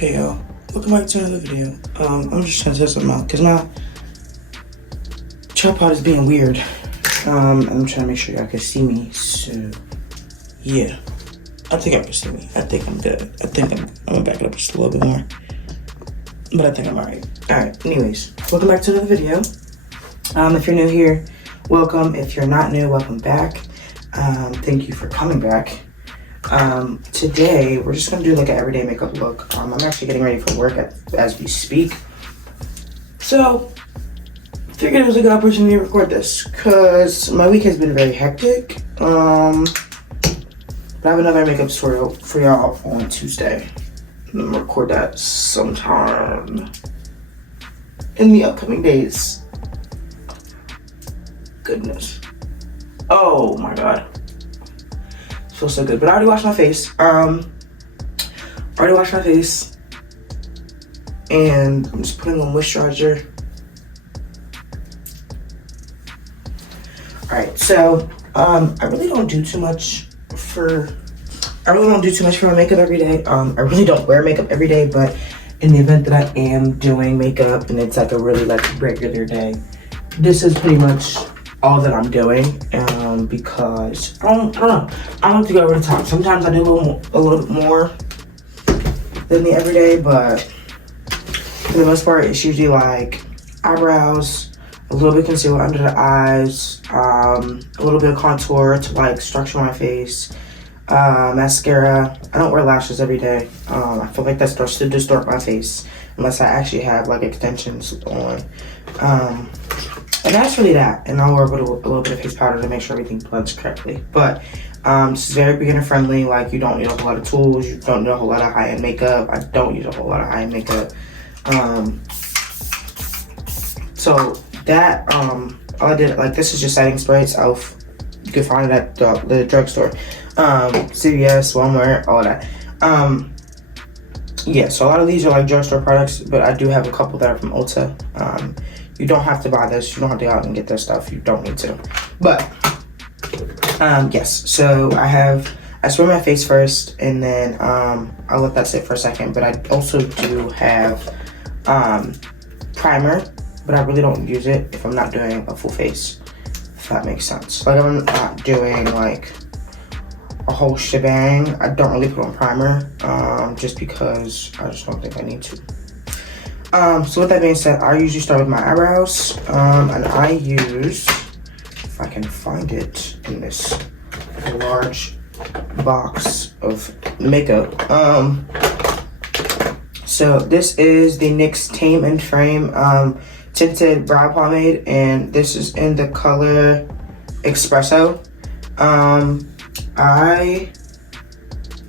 Okay, y'all. Welcome back to another video. I'm just trying to test something out because my tripod is being weird. I'm trying to make sure y'all can see me. So, yeah. I think I can see me. I think I'm good. I think I'm gonna back it up just a little bit more. But I think I'm alright. Alright, anyways. Welcome back to another video. If you're new here, welcome. If you're not new, welcome back. Thank you for coming back. Today we're just gonna do like an everyday makeup look. I'm actually getting ready for work as we speak, so figured it was a good opportunity to record this because my week has been very hectic. But I have another makeup tutorial for y'all on Tuesday. I'm gonna record that sometime in the upcoming days. Goodness. Oh my god. Feels so good. But I already washed my face. And I'm just putting on moisturizer. Alright, so I really don't do too much for my makeup every day. I really don't wear makeup every day, but in the event that I am doing makeup and it's like a really like regular day, this is pretty much all that I'm doing, because I don't know. I like to go over the top. Sometimes I do a little bit more than the everyday, but for the most part, it's usually like eyebrows, a little bit of concealer under the eyes, a little bit of contour to like structure my face, mascara. I don't wear lashes every day. I feel like that starts to distort my face unless I actually have like extensions on. And that's really that. And I'll wear a little bit of face powder to make sure everything blends correctly. But this is very beginner friendly. Like, you don't need a whole lot of tools. You don't need a whole lot of high-end makeup. I don't use a whole lot of high-end makeup. So that, all I did, like, this is just setting spray. It's e.l.f. You can find it at the drugstore. CVS, Walmart, all of that. Yeah, so a lot of these are like drugstore products, but I do have a couple that are from Ulta. You don't have to buy this. You don't have to go out and get this stuff. You don't need to. But, yes. So I spray my face first, and then I'll let that sit for a second. But I also do have primer, but I really don't use it if I'm not doing a full face, if that makes sense. Like, I'm not doing like a whole shebang. I don't really put on primer, just because I just don't think I need to. So with that being said, I usually start with my eyebrows, and I use, if I can find it in this large box of makeup, so this is the NYX Tame and Frame tinted brow pomade, and this is in the color Espresso.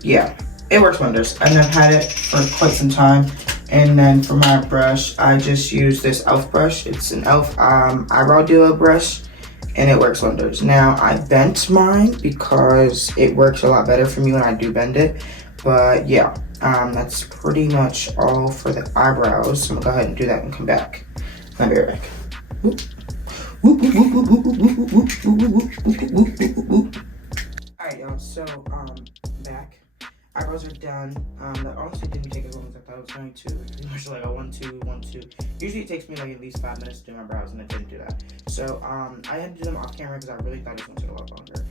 Yeah, it works wonders, and I've had it for quite some time. And then for my brush, I just use this e.l.f. brush. It's an e.l.f. Eyebrow duo brush, and it works wonders. Now, I bent mine because it works a lot better for me when I do bend it. But yeah, that's pretty much all for the eyebrows. So I'm gonna go ahead and do that and come back. I'll be right back. Alright, y'all, so back. Eyebrows are done. That honestly didn't take as long as I thought it was going to. Pretty much like a 1, 2, 1, 2. Usually it takes me like at least 5 minutes to do my brows, and it didn't do that. So I had to do them off camera because I really thought it was going to take a lot longer.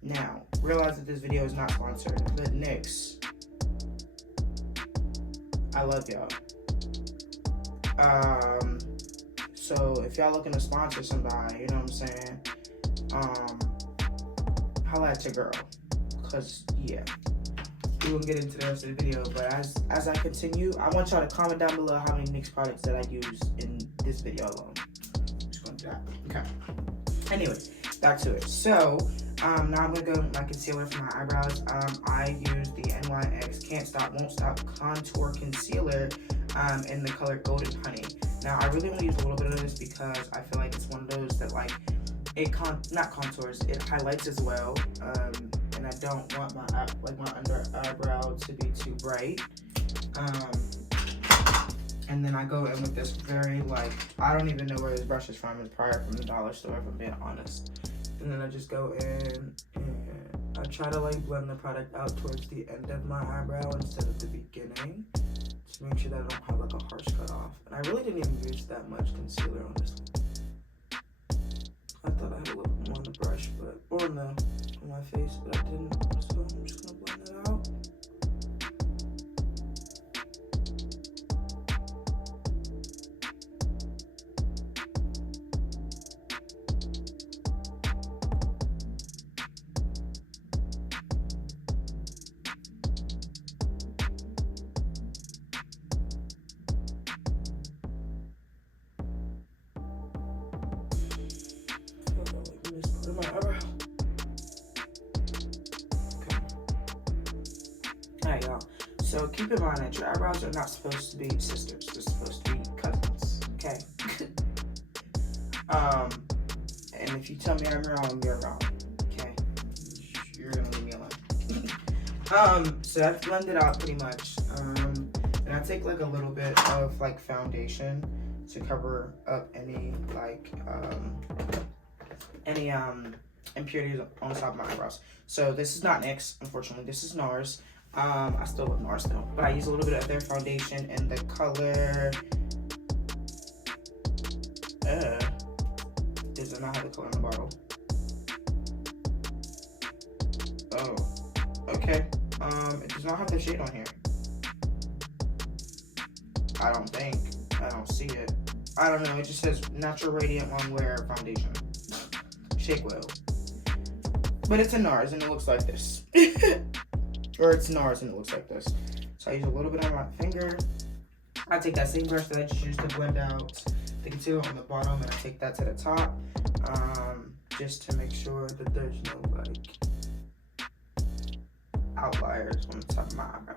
Now, realize that this video is not sponsored, but NYX, I love y'all. So if y'all looking to sponsor somebody, you know what I'm saying? Holla at your girl, cause yeah. We will get into the rest of the video, but as I continue, I want y'all to comment down below how many NYX products that I use in this video alone. I'm just gonna do that. Okay. Anyway, back to it. So, now I'm gonna go with my concealer for my eyebrows. I use the NYX Can't Stop Won't Stop Contour Concealer in the color Golden Honey. Now, I really want to use a little bit of this because I feel like it's one of those that like, it not contours, it highlights as well. And I don't want my under eyebrow to be too bright. And then I go in with this very like, I don't even know where this brush is from. It's probably from the dollar store, if I'm being honest. And then I just go in and I I try to like blend the product out towards the end of my eyebrow instead of the beginning to make sure that I don't have like a harsh cut off. And I really didn't even use that much concealer on this one. I thought I had a little bit more on the brush, but or on my face, but I didn't. So I'm just gonna blend it out. My eyebrow. Okay. Alright, y'all. So keep in mind that your eyebrows are not supposed to be sisters. They're supposed to be cousins. Okay. And if you tell me I'm wrong, you're wrong. Okay. You're gonna leave me alone. So that's blended out pretty much. And I take like a little bit of like foundation to cover up any like impurities on the top of my eyebrows. So this is not NYX, unfortunately. This is NARS. I still love NARS though, but I use a little bit of their foundation in the color. Does it not have the color in the bottle? Oh, okay. It does not have the shade on here. I don't think. I don't see it. I don't know. It just says Natural Radiant Long Wear Foundation. Shake well. But it's a NARS and it looks like this. Or it's NARS and it looks like this. So I use a little bit on my finger. I take that same brush that I just used to blend out the concealer on the bottom and I take that to the top. Just to make sure that there's no like outliers on the top of my eyebrow.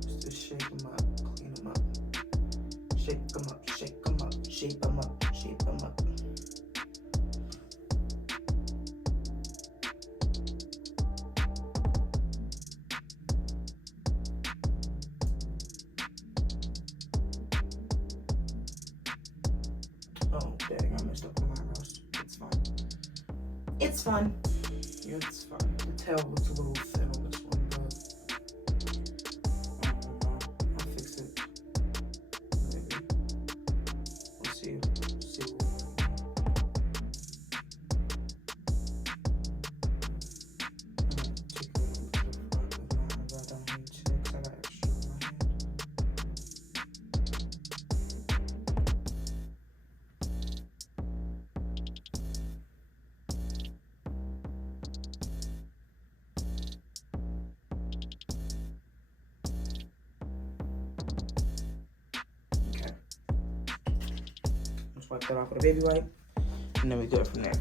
Just to shake them up, clean them up. Shake them up, shake them up, shape them up, shape them up. Oh, dang, I messed up my eyebrows. It's fine. It's fun. It's fine. The tail looks a little thin on this one, but I'll fix it. Maybe. We'll see. See what wipe that off with a baby wipe, and then we go from there.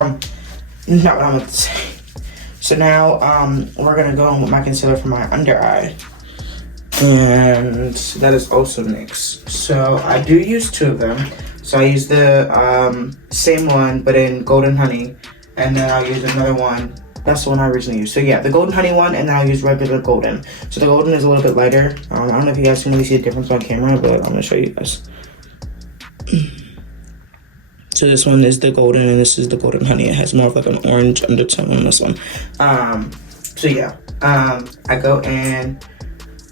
Not what I'm about to say. So now, we're gonna go on with my concealer for my under eye, and that is also NYX. So I do use two of them. So I use the same one, but in Golden Honey, and then I'll use another one. That's the one I originally used. So yeah, the Golden Honey one, and then I'll use regular Golden. So the Golden is a little bit lighter. I don't know if you guys can really see the difference on camera, but I'm gonna show you guys. So this one is the Golden and this is the Golden Honey. It has more of like an orange undertone on this one. So yeah, I go in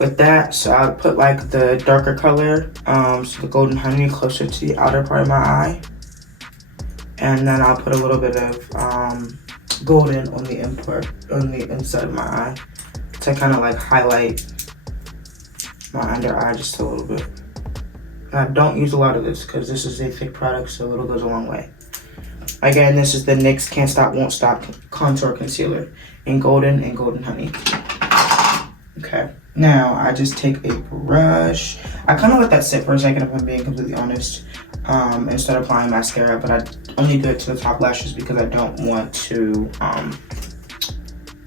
with that. So I'll put like the darker color, so the Golden Honey closer to the outer part of my eye. And then I'll put a little bit of Golden on the inside of my eye to kind of like highlight my under eye just a little bit. I don't use a lot of this because this is a thick product, so a little goes a long way. Again, this is the NYX Can't Stop Won't Stop Contour Concealer in Golden and Golden Honey. Okay, now I just take a brush. I kind of let that sit for a second if I'm being completely honest, and start applying mascara, but I only do it to the top lashes because I don't want to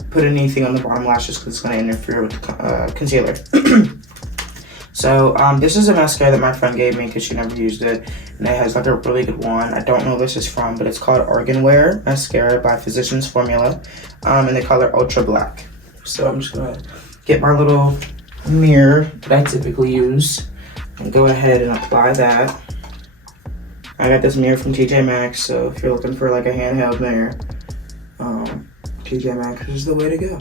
put anything on the bottom lashes because it's going to interfere with the concealer. So this is a mascara that my friend gave me because she never used it, and it has like a really good one. I don't know who this is from, but it's called Organ Wear Mascara by Physicians Formula, in the color Ultra Black. So I'm just gonna get my little mirror that I typically use and go ahead and apply that. I got this mirror from TJ Maxx, so if you're looking for like a handheld mirror, TJ Maxx is the way to go.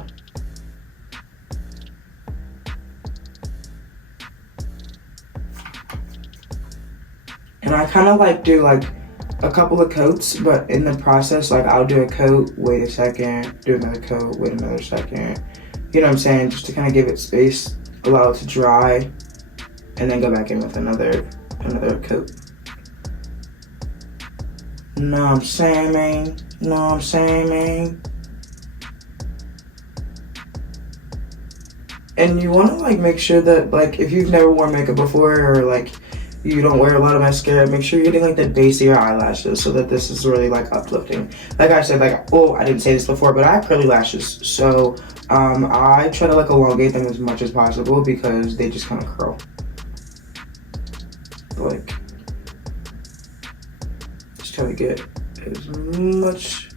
And I kind of like do like a couple of coats, but in the process, like I'll do a coat, wait a second, do another coat, wait another second. You know what I'm saying? Just to kind of give it space, allow it to dry, and then go back in with another coat. Know what I'm saying, man? Know what I'm saying, man? And you want to like make sure that like if you've never worn makeup before, or like you don't wear a lot of mascara, make sure you're getting like the base of your eyelashes so that this is really like uplifting. Like I said, like, oh, I didn't say this before, but I have curly lashes, so I try to like elongate them as much as possible because they just kind of curl. Like, just try to get as much,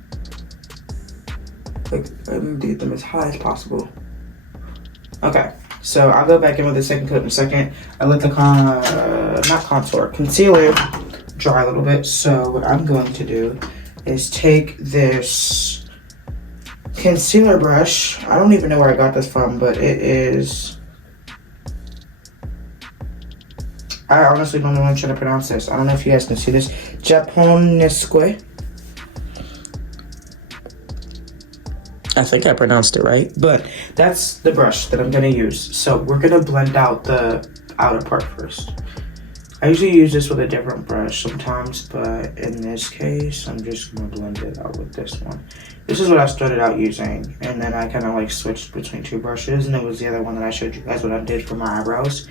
like, get them as high as possible. Okay, so I'll go back in with the second coat in a second. I let the concealer dry a little bit. So what I'm going to do is take this concealer brush. I don't even know where I got this from, but it is, I honestly don't know how to pronounce this. I don't know if you guys can see this. Japonesque. I think I pronounced it right, but that's the brush that I'm gonna use. So we're gonna blend out the outer part first. I usually use this with a different brush sometimes, but in this case, I'm just gonna blend it out with this one. This is what I started out using, and then I kind of like switched between two brushes, and it was the other one that I showed you guys what I did for my eyebrows.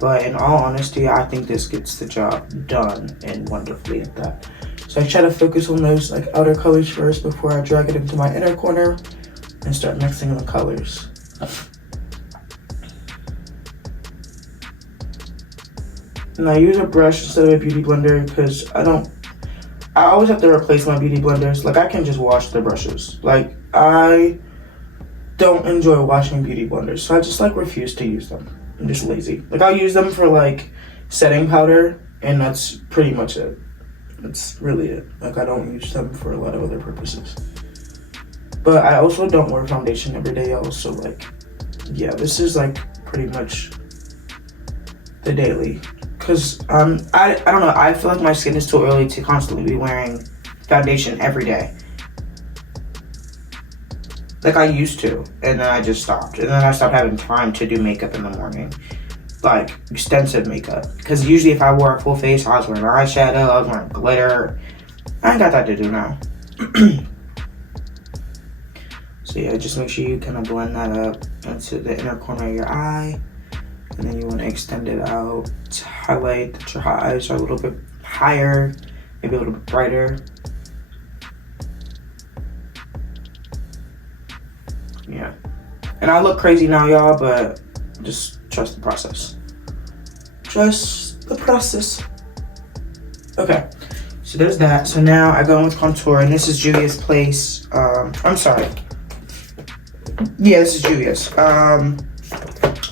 But in all honesty, I think this gets the job done and wonderfully at that. So I try to focus on those like outer colors first before I drag it into my inner corner and start mixing the colors. And I use a brush instead of a beauty blender because I always have to replace my beauty blenders. Like I can just wash the brushes. Like I don't enjoy washing beauty blenders, so I just like refuse to use them. I'm just lazy. Like I'll use them for like setting powder, and that's pretty much it. That's really it. Like I don't use them for a lot of other purposes. But I also don't wear foundation every day, y'all. So like, yeah, this is like pretty much the daily. Cause I don't know. I feel like my skin is too early to constantly be wearing foundation every day. Like I used to, and then I just stopped. And then I stopped having time to do makeup in the morning. Like, extensive makeup. Because usually if I wore a full face, I was wearing eyeshadow, I was wearing glitter. I ain't got that to do now. So yeah, just make sure you kind of blend that up into the inner corner of your eye. And then you want to extend it out to highlight that your eyes are a little bit higher, maybe a little bit brighter. Yeah. And I look crazy now, y'all, but just trust the process. Trust the process. Okay, so there's that. So now I go in with contour, and this is Juvia's Place. I'm sorry. Yeah, this is Juvia's.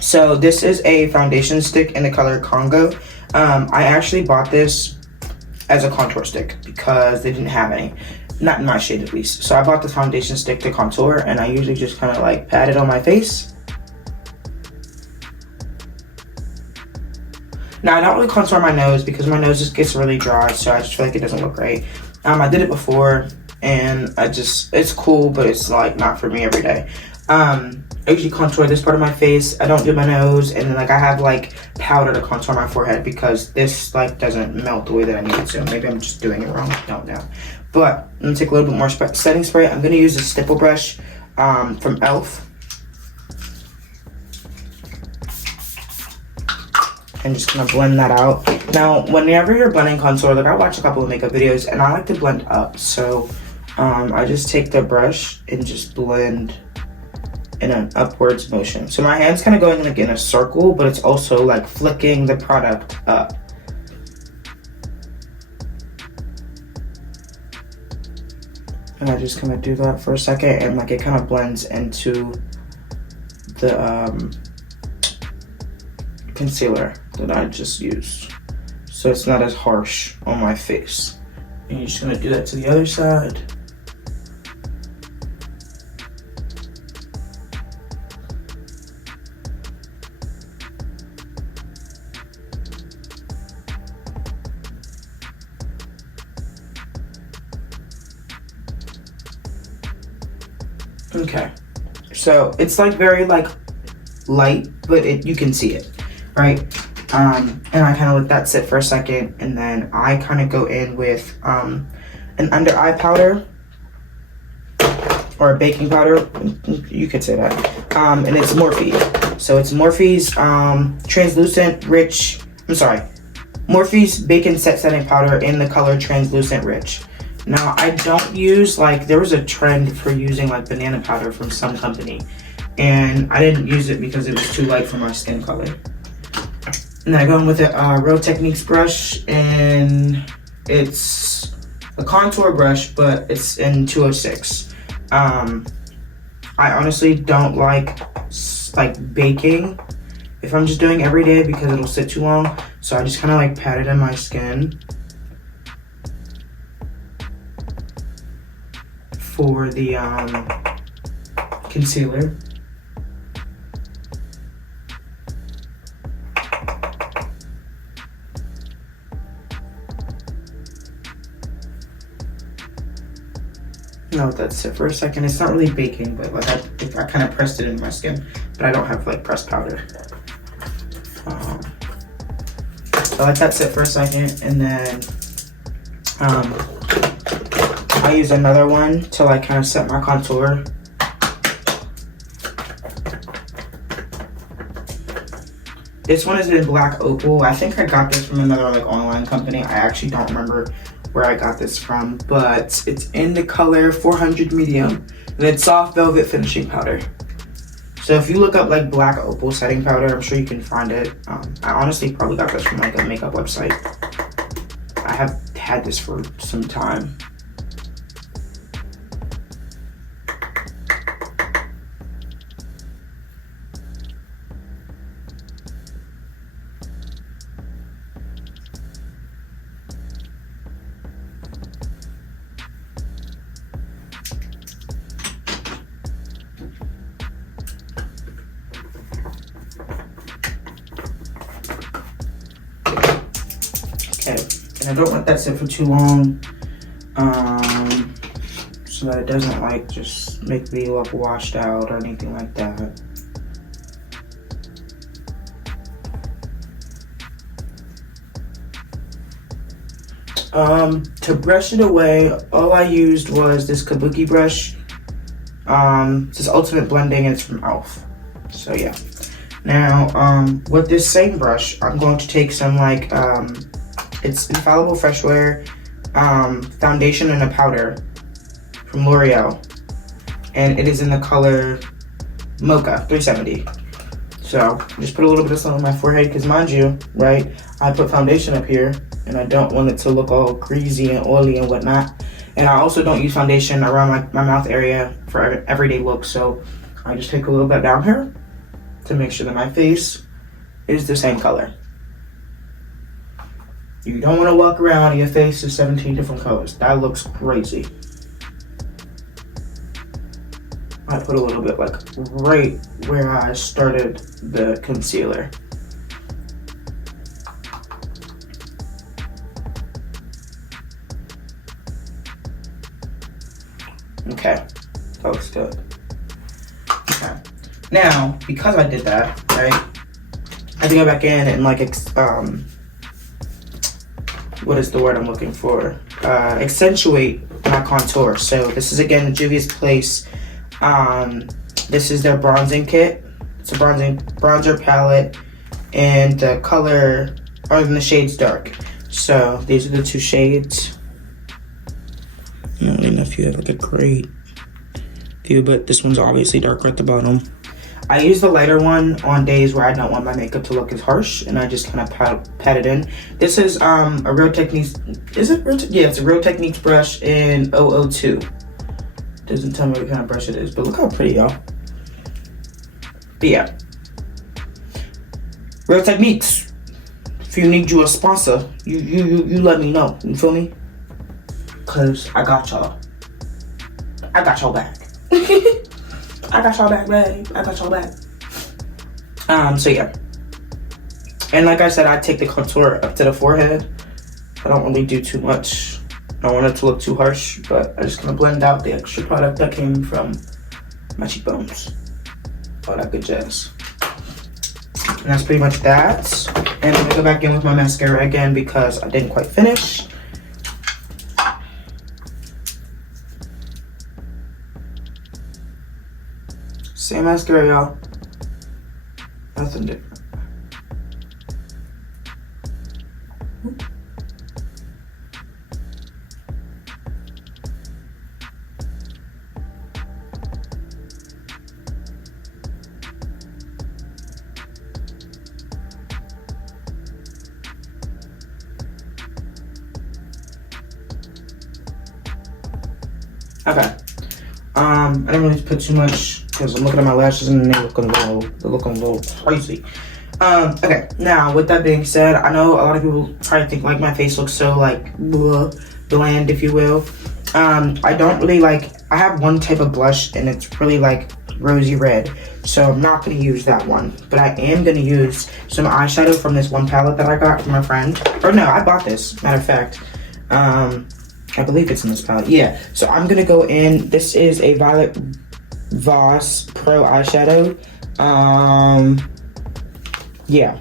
So this is a foundation stick in the color Congo. I actually bought this as a contour stick because they didn't have any. Not in my shade at least. So I bought the foundation stick to contour, and I usually just kind of like pat it on my face. Now I don't really contour my nose because my nose just gets really dry, so I just feel like it doesn't look great. I did it before, and it's cool, but it's like not for me every day. I usually contour this part of my face. I don't do my nose, and then like I have like powder to contour my forehead because this like doesn't melt the way that I need it to. Maybe I'm just doing it wrong. Don't know. But I'm gonna take a little bit more setting spray. I'm gonna use a stipple brush from e.l.f. and just gonna blend that out. Now, whenever you're blending contour, like I watch a couple of makeup videos and I like to blend up. So I just take the brush and just blend in an upwards motion. So my hand's kind of going like in a circle, but it's also like flicking the product up. And I just kind of do that for a second, and like it kind of blends into the concealer that I just used. so it's not as harsh on my face. And you're just gonna do that to the other side. Okay, so it's like very like light, but you can see it, right? And I kind of let that sit for a second, and then I kind of go in with an under eye powder or a baking powder, you could say that, and it's Morphe. So it's Morphe's translucent rich, Morphe's bacon set setting powder in the color translucent rich. Now I don't use, like, there was a trend for using like banana powder from some company, and I didn't use it because it was too light for my skin color. And then I go in with a Real Techniques brush, and it's a contour brush, but it's in 206. I honestly don't like baking if I'm just doing every day because it'll sit too long. So I just kind of like pat it in my skin for the concealer. Let that sit for a second. It's not really baking, but like I kind of pressed it into my skin, but I don't have like pressed powder. So I let that sit for a second, and then I use another one to like kind of set my contour. This one is in Black Opal. I think I got this from another like online company. I actually don't remember where I got this from, but it's in the color 400 medium, and it's soft velvet finishing powder. So if you look up like Black Opal setting powder, I'm sure you can find it. I honestly probably got this from like a makeup website. I have had this for some time. And I don't let that sit for too long, so that it doesn't like just make me look washed out or anything like that. To brush it away, all I used was this Kabuki brush. It's this Ultimate Blending, and it's from e.l.f. So yeah. Now, with this same brush, I'm going to take some like, it's Infallible Freshwear foundation and a powder from L'Oreal, and it is in the color Mocha 370. So just put a little bit of sun on my forehead, because mind you, right, I put foundation up here, and I don't want it to look all greasy and oily and whatnot. And I also don't use foundation around my mouth area for everyday look, so I just take a little bit down here to make sure that my face is the same color. You don't want to walk around and your face is 17 different colors. That looks crazy. I put a little bit like right where I started the concealer. Okay, that looks good. Okay. Now, because I did that, right, I have to go back in and like, what is the word I'm looking for? Accentuate my contour. So this is again the Juvia's Place. This is their bronzing kit. It's a bronzer palette, and the color, or the shade's dark. So these are the two shades. I don't really know if you have like a great view, but this one's obviously darker at the bottom. I use the lighter one on days where I don't want my makeup to look as harsh, and I just kind of pat it in. This is a Real Techniques, is it Real? Yeah, it's a Real Techniques brush in 002. Doesn't tell me what kind of brush it is, but look how pretty, y'all. But yeah, Real Techniques. if you need you a sponsor, you let me know. You feel me? Cause I got y'all. I got y'all back. I got y'all back, babe. I got y'all back. So yeah. And like I said, I take the contour up to the forehead. I don't really do too much. I don't want it to look too harsh, but I just kind of blend out the extra product that came from my cheekbones. All that good jazz. And that's pretty much that. And I'm gonna go back in with my mascara again because I didn't quite finish. Same mascara, y'all. Nothing different. Okay. I didn't really put too much because I'm looking at my lashes and they're looking a little crazy. Okay. Now, with that being said, I know a lot of people try to think like my face looks so like bland, if you will. I don't really like. I have one type of blush and it's really like rosy red, so I'm not gonna use that one. But I am gonna use some eyeshadow from this one palette that I got from a friend. Or no, I bought this. Matter of fact. I believe it's in this palette. Yeah. So I'm gonna go in. This is a Violet Voss Pro eyeshadow. Yeah.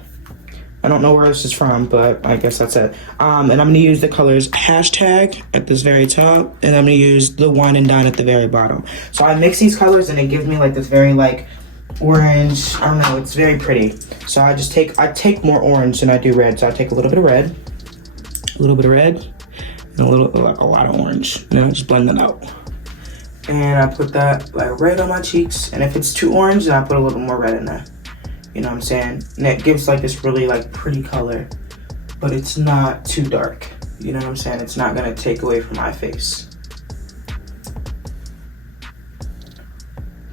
I don't know where this is from, but I guess that's it. And I'm gonna use the colors hashtag at this very top, and I'm gonna use the wine and dine at the very bottom. So I mix these colors, and it gives me like this very like orange. I don't know. It's very pretty. So I take more orange than I do red. So I take a little bit of red, and a lot of orange, and I just blend that out. And I put that like red on my cheeks, and if it's too orange, then I put a little more red in there. You know what I'm saying? And it gives like this really like pretty color, but it's not too dark. You know what I'm saying? It's not gonna take away from my face.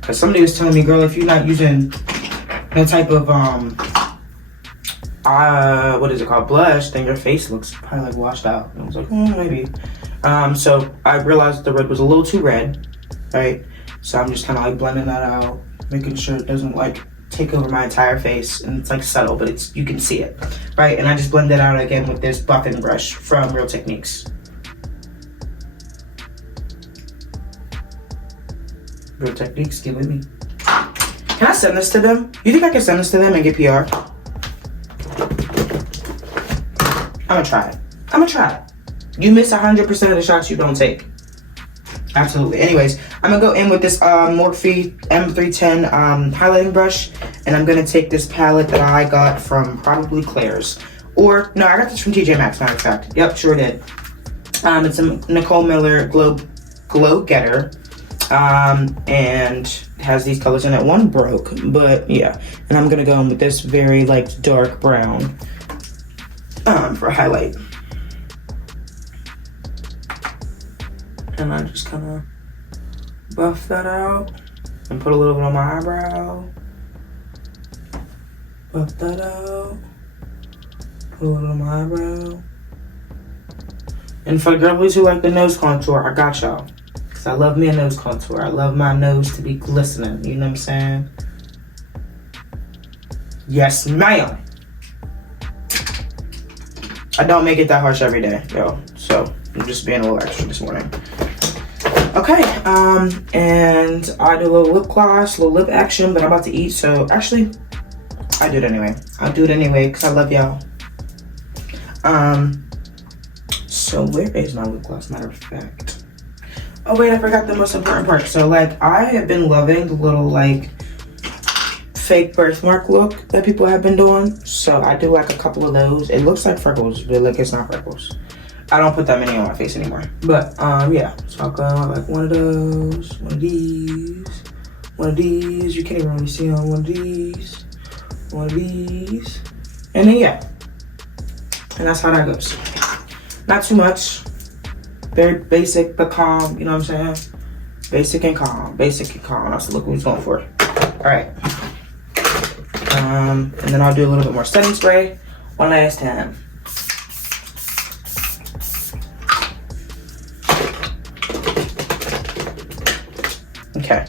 Cause somebody was telling me, girl, if you're not using no type of what is it called, blush, then your face looks probably like washed out. And I was like, maybe. So I realized the red was a little too red, right? So I'm just kind of like blending that out, making sure it doesn't like take over my entire face, and it's like subtle, but you can see it, right? And I just blend it out again with this buffing brush from Real Techniques. Real Techniques, get with me. Can I send this to them? You think I can send this to them and get PR? I'm gonna try it. You miss 100% of the shots you don't take. Absolutely. Anyways, I'm gonna go in with this Morphe M310 highlighting brush, and I'm gonna take this palette that I got from probably Claire's. Or, no, I got this from TJ Maxx, matter of fact. Yep, sure did. It's a Nicole Miller Glow Getter, and it has these colors in it. One broke, but yeah. And I'm gonna go in with this very like dark brown for highlight. And I just kind of buff that out and put a little bit on my eyebrow. Buff that out. Put a little on my eyebrow. And for the girlies who like the nose contour, I got y'all. Because I love me a nose contour. I love my nose to be glistening. You know what I'm saying? Yes, ma'am. I don't make it that harsh every day, yo. So I'm just being a little extra this morning. Okay, and I do a little lip gloss, a little lip action, but I'm about to eat, so actually, I do it anyway. I'll do it anyway, because I love y'all. So where is my lip gloss, matter of fact? Oh wait, I forgot the most important part. So like, I have been loving the little like, fake birthmark look that people have been doing. So I do like a couple of those. It looks like freckles, but like it's not freckles. I don't put that many on my face anymore. But yeah, so I'll go like one of those, one of these. You can't even really see on one of these, and then yeah, and that's how that goes. Not too much, very basic but calm. You know what I'm saying? Basic and calm. That's the look we're going for. All right. And then I'll do a little bit more setting spray One last time. Okay.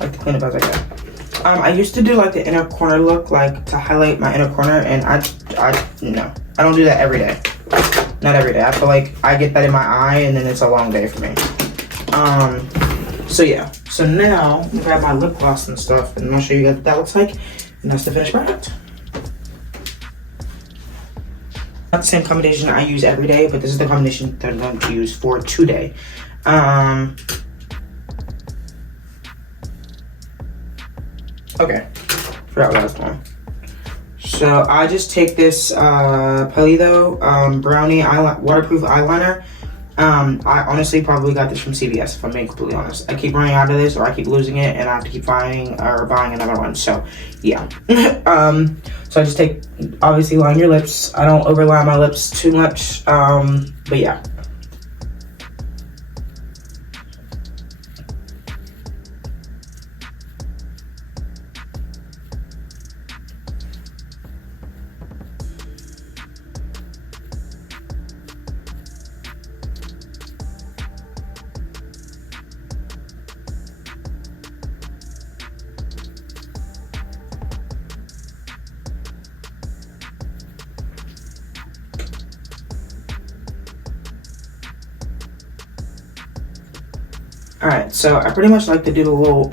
Like to clean up as I go. I used to do like the inner corner look, like to highlight my inner corner, and no, I don't do that every day. Not every day. I feel like I get that in my eye, and then it's a long day for me. So yeah. So now I'm gonna grab my lip gloss and stuff, and I'll show you guys what that looks like, and that's the finished product. Not the same combination I use every day, but this is the combination that I'm going to use for today. Okay, forgot what I was doing. So I just take this Palido Brownie waterproof eyeliner. I honestly probably got this from CVS, if I'm being completely honest. I keep running out of this, or I keep losing it, and I have to keep buying another one. So yeah. So I just take, obviously, line your lips. I don't overline my lips too much, but yeah. Alright, so I pretty much like to do the little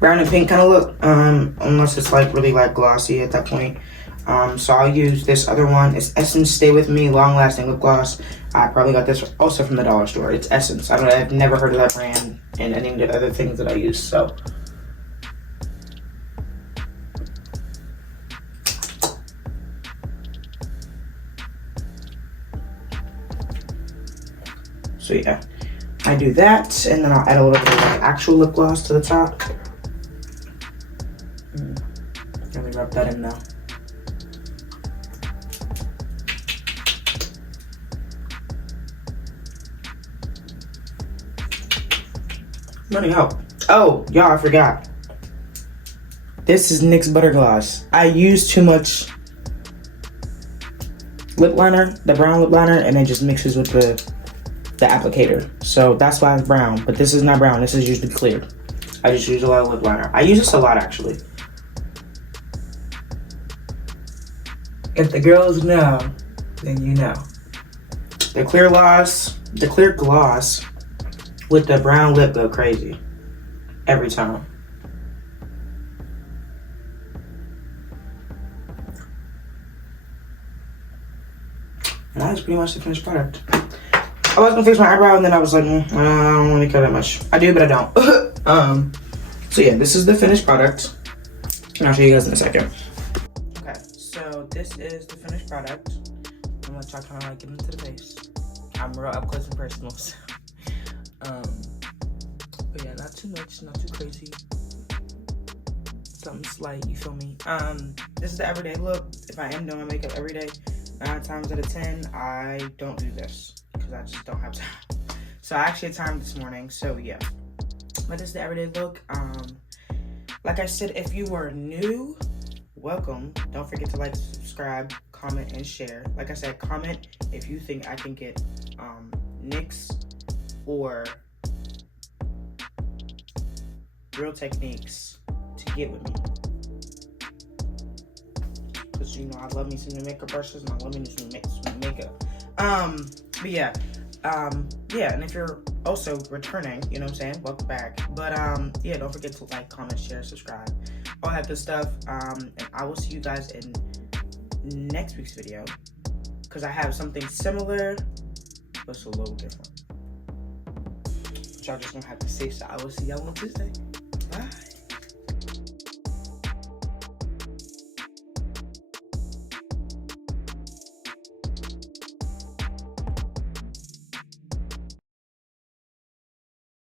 brown and pink kind of look, unless it's like really like glossy at that point. So I'll use this other one. It's Essence Stay With Me Long Lasting Lip Gloss. I probably got this also from the dollar store. It's Essence. I've never heard of that brand and any of the other things that I use, so. So yeah. I do that, and then I'll add a little bit of like actual lip gloss to the top. Let me rub that in now. I'm running out. Oh, y'all, I forgot. This is NYX Butter Gloss. I use too much lip liner, the brown lip liner, and it just mixes with the applicator. So that's why it's brown, but this is not brown. This is usually clear. I just use a lot of lip liner. I use this a lot, actually. If the girls know, then you know. The clear gloss with the brown lip go crazy every time. And that's pretty much the finished product. I was gonna fix my eyebrow, and then I was like, I don't really care that much. I do, but I don't. So yeah, this is the finished product, and I'll show you guys in a second. Okay, so this is the finished product. I'm gonna try kind of like get into the face. I'm real up close and personal. So. But yeah, not too much, not too crazy. Something slight, you feel me? This is the everyday look. If I am doing my makeup every day, 9 times out of 10, I don't do this because I just don't have time. So I actually had time this morning, so yeah. But this is the everyday look. Like I said, if you are new, welcome. Don't forget to like, subscribe, comment, and share. Like I said, comment if you think I can get NYX or Real Techniques to get with me. Because, you know, I love me some new makeup brushes and I love me some makeup. But yeah. Yeah, and if you're also returning, you know what I'm saying, welcome back. But yeah, don't forget to like, comment, share, subscribe, all that good stuff. And I will see you guys in next week's video, because I have something similar, but it's a little different. But y'all just gonna have to see. So I will see y'all on Tuesday. Bye.